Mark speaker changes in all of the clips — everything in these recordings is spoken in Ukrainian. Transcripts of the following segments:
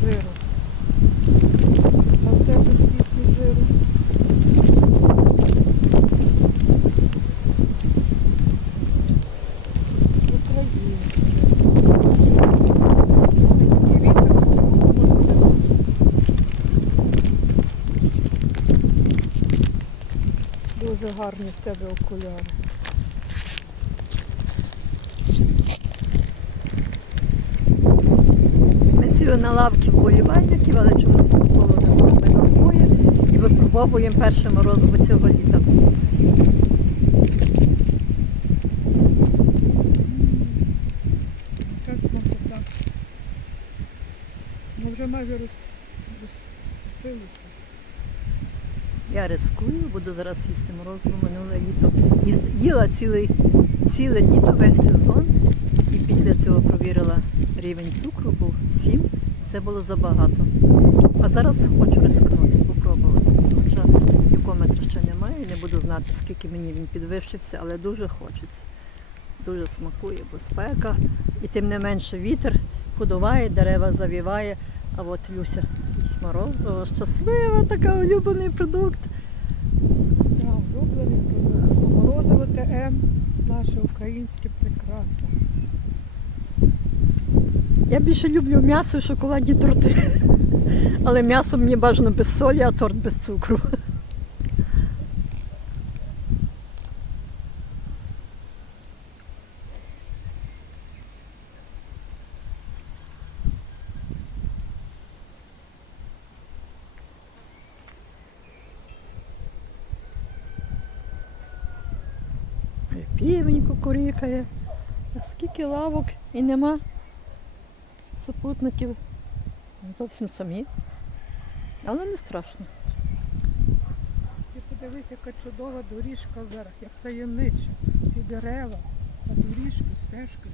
Speaker 1: жиру. А в тебе скільки жиру? Українське. І вітер холодний. Дуже гарні в тебе окуляри.
Speaker 2: Сіли на лавки вболівальників, але чомусь футболу немає. Ми на двоє і випробовуємо перше морозиво цього літа.
Speaker 1: Вже майже розпилися.
Speaker 2: Я рискую, буду зараз їсти морозиво минуле літо. Їла цілий, ціле літо, весь сезон. І після цього провірила рівень цукру, був 7. Це було забагато. А зараз хочу рискнути, попробувати. Хоча гікометра ще немає, не буду знати, скільки мені він підвищився, але дуже хочеться. Дуже смакує, бо спека. І тим не менше вітер подуває, дерева завіває. А от Люся їсть морозиво, щаслива, така улюблений продукт.
Speaker 1: Да, улюблений продукт. Морозиво ТМ, наше українське прекрасне.
Speaker 2: Я більше люблю м'ясо і шоколадні торти. Але м'ясо мені бажано без солі, а торт без цукру. Півень кукурікає. Скільки лавок і нема супутників. Зовсім самі. Але не страшно.
Speaker 1: Ти подивись, яка чудова доріжка вверх, як таємнича. Ці дерева, а доріжку, стежки.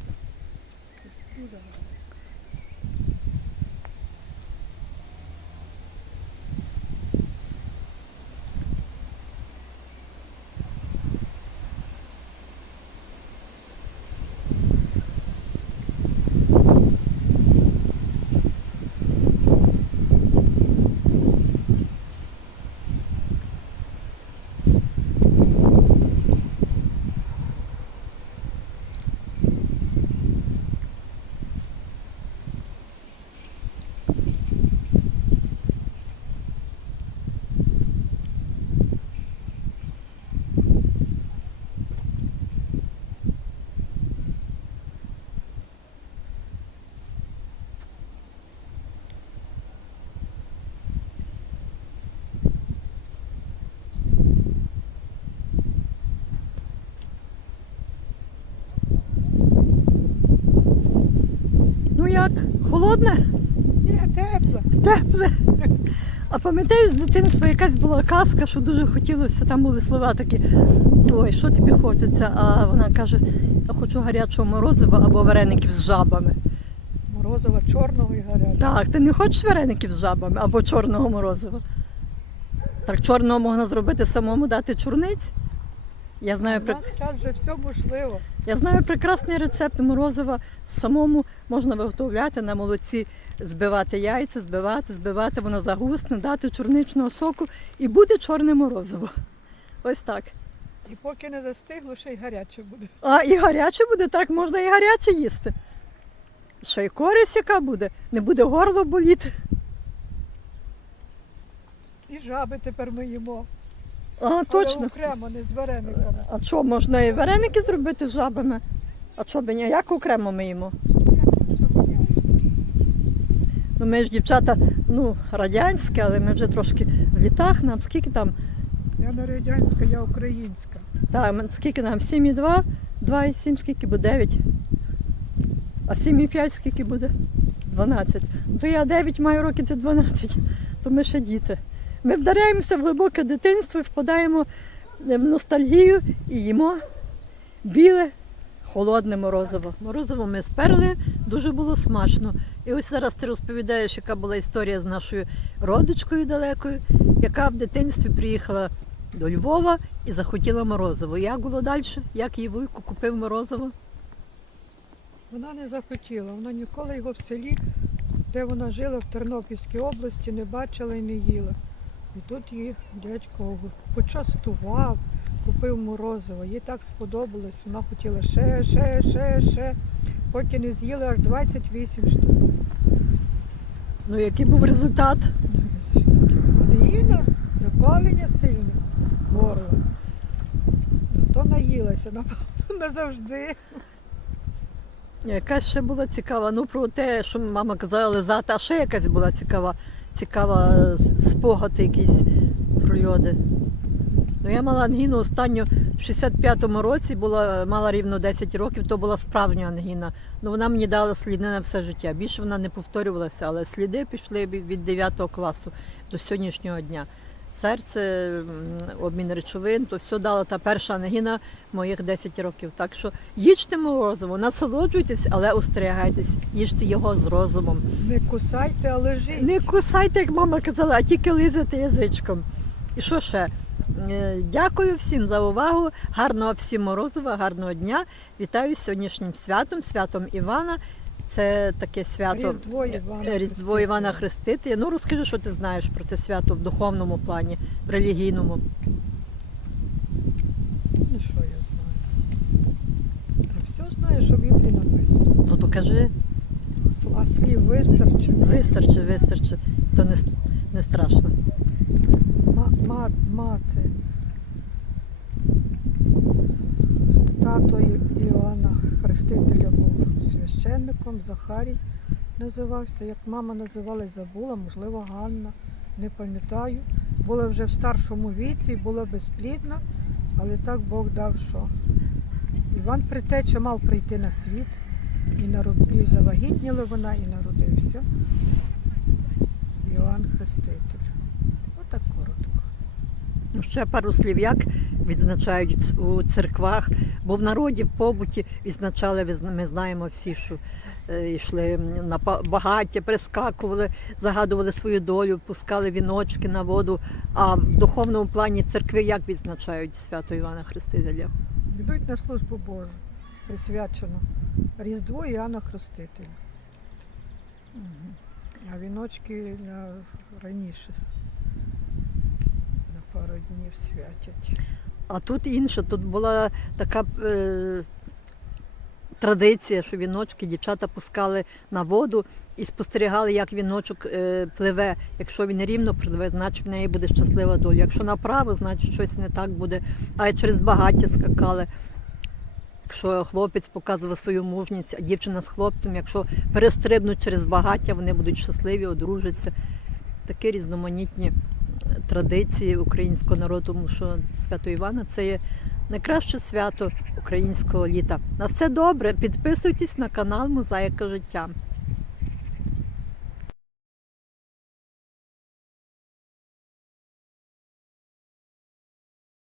Speaker 1: Дуже гарно.
Speaker 2: Ну як? Холодне?
Speaker 1: Ні, тепло.
Speaker 2: Тепле. А пам'ятаєш, з дитинства якась була казка, що дуже хотілося, там були слова такі, ой, що тобі хочеться? А вона каже, я хочу гарячого морозива або вареників з жабами.
Speaker 1: Морозиво чорного і гарячого.
Speaker 2: Так, ти не хочеш вареників з жабами або чорного морозива? Так чорного можна зробити самому дати чорниць. Я знаю, при...
Speaker 1: зараз вже все можливо.
Speaker 2: Я знаю прекрасний рецепт морозива. Самому можна виготовляти на молоці, збивати яйця, збивати, збивати, воно загусне, дати чорничного соку і буде чорне морозиво. Ось так.
Speaker 1: І поки не застигло, ще й гаряче буде.
Speaker 2: А і гаряче буде, так, можна і гаряче їсти. Що і користь яка буде, не буде горло боліти.
Speaker 1: І жаби тепер ми їмо.
Speaker 2: А, точно.
Speaker 1: Але окремо, не з варениками.
Speaker 2: А що, можна і вареники зробити з жабами? А що би ні, як окремо ми їмо? Ну, ми ж дівчата, ну, радянські, але ми вже трошки в літах нам, скільки там
Speaker 1: Я не радянська, я українська.
Speaker 2: Так, скільки нам? 7,2, 2,7, скільки буде? 9. А 7,5 скільки буде? 12. Ну, то я 9 маю років, ти 12. То ми ще діти. Ми вдаряємося в глибоке дитинство і впадаємо в ностальгію і їмо біле, холодне морозиво. Морозиво ми сперли, дуже було смачно. І ось зараз ти розповідаєш, яка була історія з нашою родичкою далекою, яка в дитинстві приїхала до Львова і захотіла морозиво. Як було далі? Як її вуйку купив морозиво?
Speaker 1: Вона не захотіла, вона ніколи його в селі де вона жила в Тернопільській області, не бачила і не їла. І тут її дядько почастував, купив морозиво. Їй так сподобалось, вона хотіла ще, ще, ще, ще. Поки не з'їла аж 28 штук.
Speaker 2: Ну, який був результат?
Speaker 1: Ангіна, запалення сильне, горло. То наїлася, напевно, назавжди.
Speaker 2: Якась ще була цікава. Ну, про те, що мама казала лизати, а ще якась була цікава, цікава спогади спогад якийсь про льоди. Ну, я мала ангіну останню в 65-му році, була, мала рівно 10 років, то була справжня ангіна. Ну, вона мені дала сліди на все життя. Більше вона не повторювалася, але сліди пішли від 9 класу до сьогоднішнього дня. Серце, обмін речовин, то все дала та перша ангіна моїх 10 років. Так що їжте морозиво, насолоджуйтесь, але остерігайтесь, їжте його з розумом.
Speaker 1: Не кусайте, а лежіть.
Speaker 2: Не кусайте, як мама казала, а тільки лизайте язичком. І що ще? Е, Дякую всім за увагу. Гарного всім морозива, гарного дня. Вітаю з сьогоднішнім святом, святом Івана. Це таке свято
Speaker 1: Різдво Івана
Speaker 2: е, Різдво Івана Хрестителя. Ну розкажи, що ти знаєш про це свято в духовному плані, в релігійному.
Speaker 1: Ну що я знаю? Та все знаю, що в Біблії написано.
Speaker 2: Ну то кажи,
Speaker 1: А слів вистачить.
Speaker 2: вистачи, вистачи, то не, не страшно.
Speaker 1: Ма- мати. Тато Іоанна Хрестителя був священником, Захарій називався. Як мама називалась, забула, можливо, Ганна, не пам'ятаю. Була вже в старшому віці була безплідна, але так Бог дав, що Іван Притеча мав прийти на світ, і, народ... і завагітніла вона, і народився. Іоанн Хреститель.
Speaker 2: Ну, Ще пару слів, як відзначають у церквах, бо в народі, в побуті відзначали, ми знаємо всі, що е, йшли на багаття, прискакували, загадували свою долю, пускали віночки на воду. А в духовному плані церкви як відзначають свято Івана Хрестителя?
Speaker 1: Йдуть на службу Божу, присвячено Різдву Іоанна Хрестителя. А віночки раніше на пару днів святять.
Speaker 2: А тут інше, тут була така е, традиція, що віночки дівчата пускали на воду і спостерігали, як віночок е, пливе. Якщо він рівно пливе, значить в неї буде щаслива доля. Якщо направо, значить щось не так буде. А через багаття скакали. Якщо хлопець показував свою мужність, а дівчина з хлопцем, якщо перестрибнуть через багаття, вони будуть щасливі, одружаться. Такі різноманітні традиції українського народу, тому що свято Івана це є найкраще свято українського літа. На все добре. Підписуйтесь на канал Мозаїка життя.